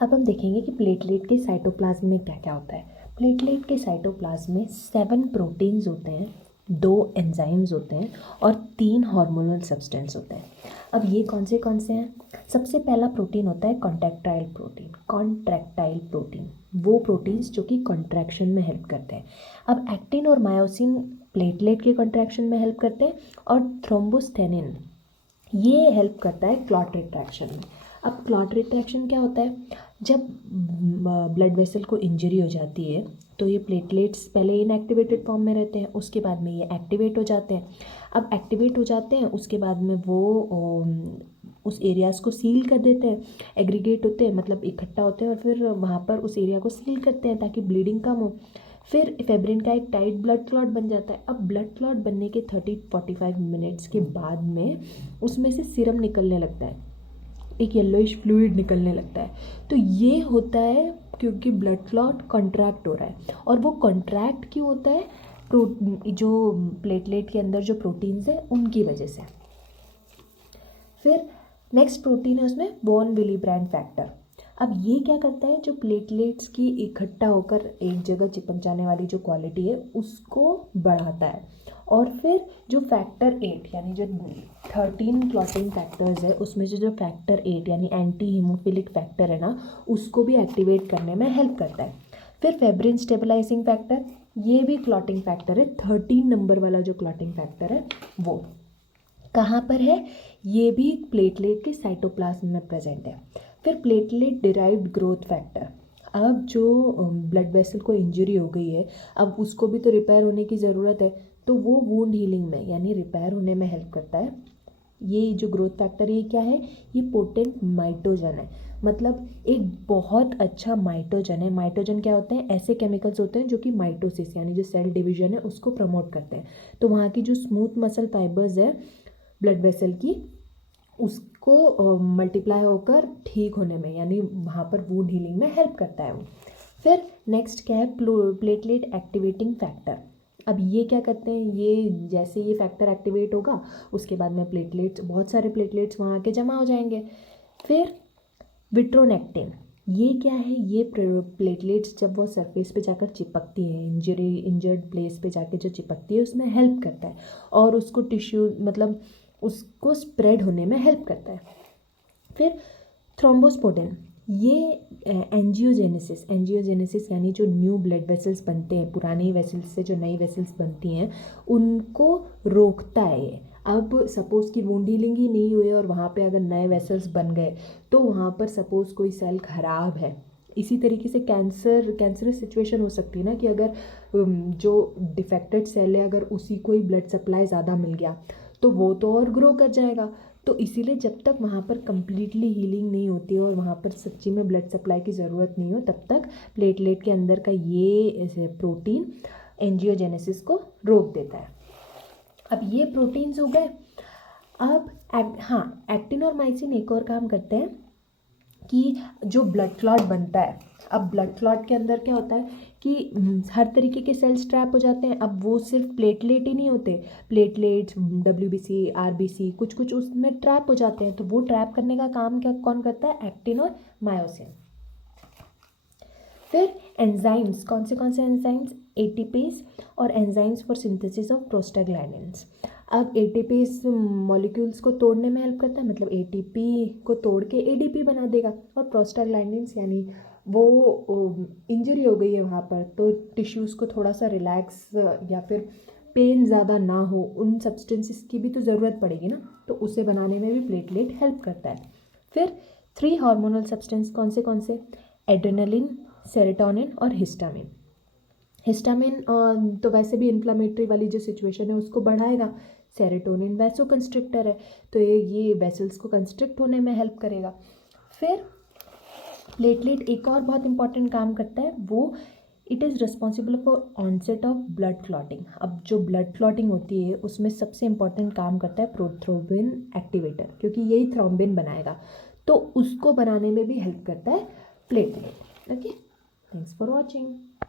अब हम देखेंगे कि प्लेटलेट के साइटोप्लाज्म में क्या क्या होता है। प्लेटलेट के साइटोप्लाज्म में 7 प्रोटीन्स होते हैं, 2 एंजाइम्स होते हैं और 3 हार्मोनल सब्सटेंस होते हैं। अब ये कौन से हैं? सबसे पहला प्रोटीन होता है कॉन्ट्रैक्टाइल प्रोटीन। कॉन्ट्रैक्टाइल प्रोटीन वो प्रोटीन्स जो कि कॉन्ट्रैक्शन में हेल्प करते हैं। अब एक्टिन और मायोसिन प्लेटलेट के कॉन्ट्रैक्शन में हेल्प करते हैं और थ्रोम्बोस्टेनिन ये हेल्प करता है क्लॉट रिट्रैक्शन में। अब क्लॉट रिट्रैक्शन क्या होता है? जब ब्लड वेसल को इंजरी हो जाती है तो ये प्लेटलेट्स पहले इनएक्टिवेटेड फॉर्म में रहते हैं, उसके बाद में ये एक्टिवेट हो जाते हैं। अब एक्टिवेट हो जाते हैं उसके बाद में वो उस एरियाज़ को सील कर देते हैं, एग्रीगेट होते हैं, मतलब इकट्ठा होते हैं और फिर वहाँ पर उस एरिया को सील करते हैं ताकि ब्लीडिंग कम हो। फिर फेब्रिन का एक टाइट ब्लड क्लॉट बन जाता है। अब ब्लड क्लॉट बनने के 30-45 मिनट्स के बाद में उसमें से सीरम निकलने लगता है, एक येलोइश फ्लूइड निकलने लगता है। तो ये होता है क्योंकि ब्लड क्लॉट कॉन्ट्रैक्ट हो रहा है। और वो कॉन्ट्रैक्ट क्यों होता है? जो प्लेटलेट के अंदर जो प्रोटीन्स है उनकी वजह से। फिर नेक्स्ट प्रोटीन है उसमें बॉन विली ब्रांड फैक्टर। अब ये क्या करता है? जो प्लेटलेट्स की इकट्ठा होकर एक जगह चिपक जाने वाली जो क्वालिटी है उसको बढ़ाता है। और फिर जो फैक्टर 8 यानी जो 13 क्लॉटिंग फैक्टर्स है उसमें से जो फैक्टर 8 यानी एंटी हीमोफिलिक फैक्टर है ना, उसको भी एक्टिवेट करने में हेल्प करता है। फिर फेब्रिन स्टेबलाइजिंग फैक्टर, ये भी क्लॉटिंग फैक्टर है, 13 नंबर वाला जो क्लॉटिंग फैक्टर है वो कहाँ पर है? ये भी प्लेटलेट के साइटोप्लाज्म में प्रेजेंट है। फिर प्लेटलेट डिराइव्ड ग्रोथ फैक्टर। अब जो ब्लड वेसल को इंजरी हो गई है, अब उसको भी तो रिपेयर होने की ज़रूरत है, तो वो वुंड हीलिंग में यानी रिपेयर होने में हेल्प करता है। ये जो ग्रोथ फैक्टर ये क्या है? ये पोटेंट माइटोजन है, मतलब एक बहुत अच्छा माइटोजन है। माइटोजन क्या होते हैं? ऐसे केमिकल्स होते हैं जो कि माइटोसिस यानी जो सेल डिवीजन है उसको प्रमोट करते हैं। तो वहाँ की जो स्मूथ मसल फाइबर्स है ब्लड वेसल की, उसको मल्टीप्लाई होकर ठीक होने में यानी वहाँ पर वुंड हीलिंग में हेल्प करता है वो। फिर नेक्स्ट क्या है? Platelet activating factor. अब ये क्या करते हैं? ये जैसे ये फैक्टर एक्टिवेट होगा उसके बाद में प्लेटलेट्स, बहुत सारे प्लेटलेट्स वहाँ के जमा हो जाएंगे। फिर विट्रोनेक्टिन, ये क्या है? ये प्लेटलेट्स जब वो सरफेस पे जाकर चिपकती हैं, इंजर्ड प्लेस पे जाके जो चिपकती है उसमें हेल्प करता है और उसको टिश्यू मतलब उसको स्प्रेड होने में हेल्प करता है। फिर थ्रोम्बोस्पोटिन, ये एंजियोजेनेसिस यानी जो न्यू ब्लड वेसल्स बनते हैं, पुरानी वेसल्स से जो नई वेसल्स बनती हैं उनको रोकता है ये। अब सपोज़ कि वुंड हीलिंग ही नहीं हुई और वहाँ पे अगर नए वेसल्स बन गए तो वहाँ पर सपोज़ कोई सेल खराब है, इसी तरीके से कैंसरस सिचुएशन हो सकती है ना कि अगर जो डिफेक्टेड सेल है अगर उसी को ही ब्लड सप्लाई ज़्यादा मिल गया तो वो तो और ग्रो कर जाएगा। तो इसीलिए जब तक वहाँ पर कम्प्लीटली हीलिंग नहीं होती है और वहाँ पर सच्ची में ब्लड सप्लाई की ज़रूरत नहीं हो तब तक प्लेटलेट के अंदर का ये प्रोटीन एंजियोजेनेसिस को रोक देता है। अब ये प्रोटीन्स हो गए। अब एक्टिन और माइसिन एक और काम करते हैं कि जो ब्लड क्लॉट बनता है, अब ब्लड क्लॉट के अंदर क्या होता है कि हर तरीके के सेल्स ट्रैप हो जाते हैं। अब वो सिर्फ प्लेटलेट ही नहीं होते, प्लेटलेट्स, डब्ल्यूबीसी, आरबीसी, कुछ कुछ उसमें ट्रैप हो जाते हैं। तो वो ट्रैप करने का काम क्या कौन करता है? एक्टिन और मायोसिन। फिर एंजाइम्स, कौन से एंजाइम्स? एटीपीज और enzymes for synthesis of prostaglandins. अब एटीपीज मॉलिक्यूल्स को तोड़ने में हेल्प करता है, मतलब एटीपी को तोड़ के एडीपी बना देगा। और प्रोस्टाग्लैंडिन्स यानी वो इंजरी हो गई है वहाँ पर तो टिश्यूज़ को थोड़ा सा रिलैक्स या फिर पेन ज़्यादा ना हो, उन सब्सटेंसेस की भी तो ज़रूरत पड़ेगी ना, तो उसे बनाने में भी प्लेटलेट हेल्प करता है। फिर 3 हार्मोनल सब्सटेंस कौन से? एड्रेनलिन, सेरोटोनिन और हिस्टामिन। हिस्टामिन तो वैसे भी इन्फ्लामेटरी वाली जो सिचुएशन है उसको बढ़ाएगा। सेरोटोनिन वैसो कंस्ट्रिक्टर है तो ये वेसल्स को कंस्ट्रिक्ट होने में हेल्प करेगा। फिर प्लेटलेट एक और बहुत इंपॉर्टेंट काम करता है, वो it is responsible for onset of blood clotting. अब जो ब्लड क्लॉटिंग होती है उसमें सबसे इंपॉर्टेंट काम करता है प्रोथ्रोम्बिन एक्टिवेटर, क्योंकि यही थ्रोम्बिन बनाएगा तो उसको बनाने में भी हेल्प करता है platelet. Okay, thanks for watching.